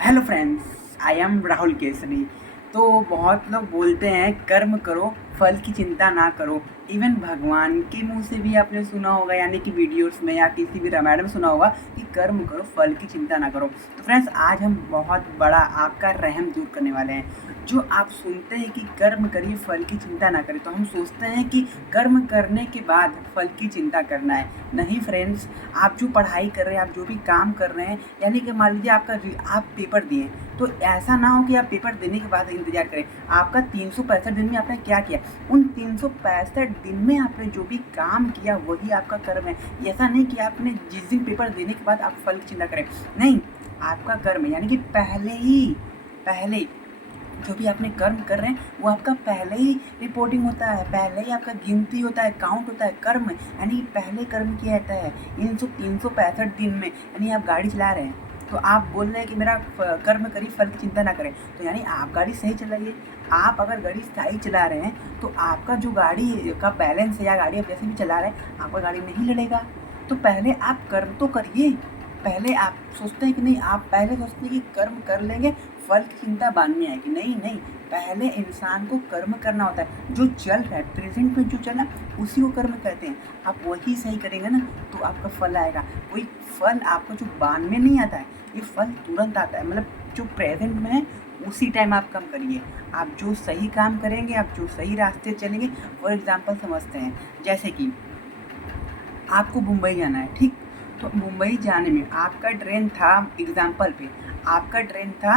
Hello friends, I am Rahul Kesari. तो बहुत लोग बोलते हैं कर्म करो, फल की चिंता ना करो। इवन भगवान के मुंह से भी आपने सुना होगा, यानी कि वीडियोस में या किसी भी रामायण में सुना होगा कि कर्म करो, फल की चिंता ना करो। तो फ्रेंड्स, आज हम बहुत बड़ा आपका रहम दूर करने वाले हैं। जो आप सुनते हैं कि कर्म करिए, फल की चिंता ना करें, तो हम सोचते हैं कि कर्म करने के बाद फल की चिंता करना है। नहीं फ्रेंड्स, आप जो पढ़ाई कर रहे हैं, आप जो भी काम कर रहे हैं, यानी कि मान लीजिए आप पेपर दिए, तो ऐसा ना हो कि आप पेपर देने के बाद इंतजार करें। आपका 365 दिन में आपने क्या किया, उन 365 दिन में आपने जो भी काम किया वही आपका कर्म है। ऐसा नहीं कि आपने जिस दिन पेपर देने के बाद आप फल की चिंता करें, नहीं, आपका कर्म है। यानी कि पहले जो भी आपने कर्म कर रहे हैं वो आपका पहले ही रिपोर्टिंग होता है, पहले ही आपका गिनती होता है, काउंट होता है। कर्म यानी पहले कर्म किया जाता है इन 365 दिन में। यानी आप गाड़ी चला रहे हैं तो आप बोल रहे हैं कि मेरा कर्म करिए, फल की चिंता ना करें। तो यानी आप गाड़ी सही चलाइए। आप अगर गाड़ी सही चला रहे हैं तो आपका जो गाड़ी का बैलेंस है, या गाड़ी आप जैसे भी चला रहे हैं, आपका गाड़ी नहीं लड़ेगा। तो पहले आप कर्म तो करिए। पहले आप सोचते हैं कि नहीं, आप पहले सोचते हैं कि कर्म कर लेंगे, फल की चिंता बाद में आएगी। नहीं नहीं, पहले इंसान को कर्म करना होता है। जो चल रहा है, प्रेजेंट में जो चल रहा है, उसी को कर्म कहते हैं। आप वही सही करेंगे ना तो आपका फल आएगा। कोई फल आपको जो बाद में नहीं आता है, ये फल तुरंत आता है। मतलब जो प्रेजेंट में है उसी टाइम आप काम करिए। आप जो सही काम करेंगे, आप जो सही रास्ते चलेंगे। फॉर एग्जाम्पल समझते हैं, जैसे कि आपको मुंबई जाना है, ठीक। तो मुंबई जाने में आपका ट्रेन था, एग्जाम्पल पे आपका ट्रेन था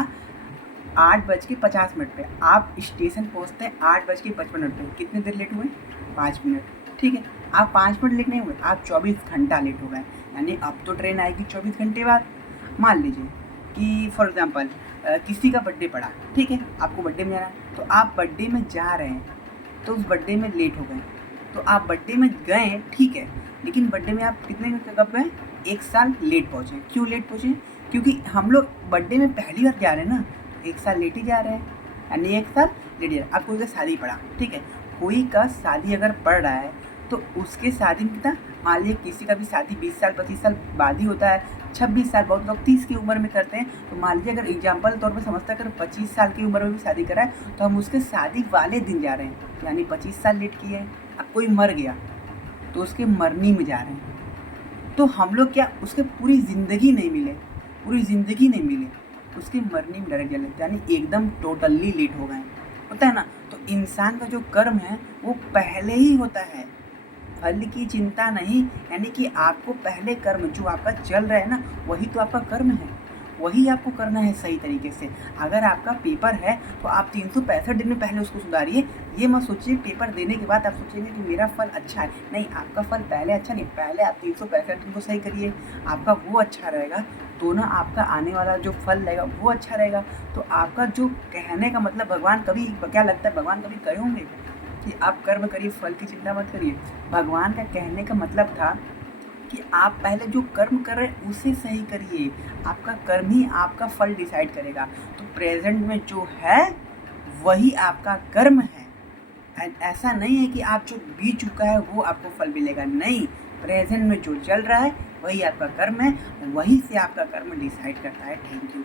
8:50 पे। आप स्टेशन पहुंचते हैं 8:55 पे। कितनी देर लेट हुए? 5 मिनट। ठीक है, आप 5 मिनट लेट नहीं हुए, आप 24 घंटा लेट हो गए। यानी अब तो ट्रेन आएगी 24 घंटे बाद। मान लीजिए कि फॉर एग्जाम्पल किसी का बर्थडे पड़ा, ठीक है, आपको बर्थडे में जाना है, तो आप बर्थडे में जा रहे हैं, तो उस बर्थडे में लेट हो गए। तो आप बर्थडे में गए, ठीक है, लेकिन बर्थडे में आप कितने कब गए? 1 साल लेट पहुँचे। क्यों लेट पहुँचे? क्योंकि हम लोग बर्थडे में पहली बार जा रहे हैं ना, 1 साल लेट ही जा रहे हैं। यानी 1 साल लेट जा रहे हैं। अब कोई का शादी पड़ा, ठीक है, कोई का शादी अगर पड़ रहा है तो उसके शादी में कितना, मान लीजिए किसी का भी शादी 20 साल 25 साल बाद ही होता है, 26 साल, बहुत लोग 30 की उम्र में करते हैं। तो मान लीजिए अगर एग्जाम्पल तौर पर समझते हैं, अगर 25 साल की उम्र में भी शादी करा है तो हम उसके शादी वाले दिन जा रहे हैं, यानी 25 साल लेट किए हैं। अब कोई मर गया तो उसके मरनी में जा रहे हैं, तो हम लोग क्या, उसके पूरी ज़िंदगी नहीं मिले, पूरी ज़िंदगी नहीं मिले, उसकी मरनी में डायरेक्ट जा लेते, यानी एकदम टोटली लेट हो गए। होता है ना। तो इंसान का जो कर्म है वो पहले ही होता है, फल की चिंता नहीं। यानी कि आपको पहले कर्म जो आपका चल रहा है ना, वही तो आपका कर्म है, वही आपको करना है सही तरीके से। अगर आपका पेपर है तो आप 365 दिन में पहले उसको सुधारिए। ये मत सोचिए पेपर देने के बाद आप सोचेंगे कि मेरा फल अच्छा है। नहीं, आपका फल पहले अच्छा नहीं, पहले आप 365 दिन को सही करिए, आपका वो अच्छा रहेगा, तो ना आपका आने वाला जो फल रहेगा वो अच्छा रहेगा। तो आपका जो कहने का मतलब, भगवान कभी, क्या लगता है भगवान कभी कहे होंगे कि आप कर्म करिए, फल की चिंता मत करिए? भगवान का कहने का मतलब था कि आप पहले जो कर्म कर रहे हैं उसे सही करिए। आपका कर्म ही आपका फल डिसाइड करेगा। तो प्रेजेंट में जो है वही आपका कर्म है। एंड ऐसा नहीं है कि आप जो बीत चुका है वो आपको फल मिलेगा, नहीं। प्रेजेंट में जो चल रहा है वही आपका कर्म है, वही से आपका कर्म डिसाइड करता है। Thank you.